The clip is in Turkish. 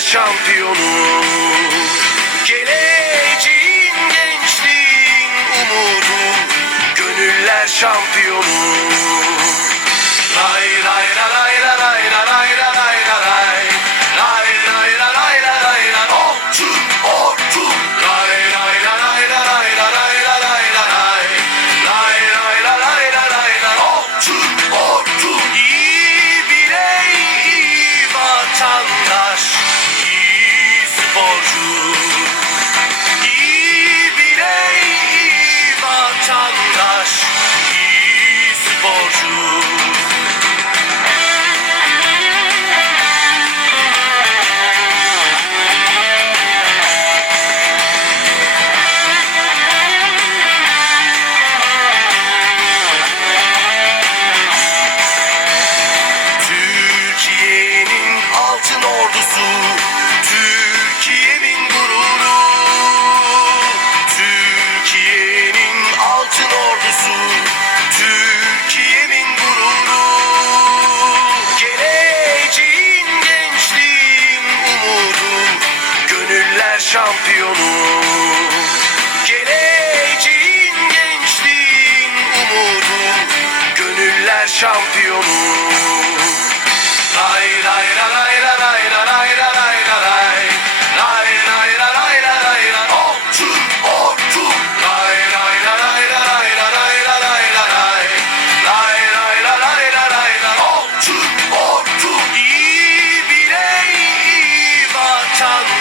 şampiyonu Geleceğin gençliğin umudu Gönüller şampiyonu Ray ray ray ray ray ray ray ray ray ray Ray ray ray ray ray ray ray Orçu orçu Ray ray ray ray ray ray ray ray ray ray Ray ray ray ray ray ray ray Orçu orçu İyi birey iyi vatandaş for you. şampiyonu Geleceğin gençliğin umudu Gönüller şampiyonu Lay lay lay lay lay lay lay lay lay tongue.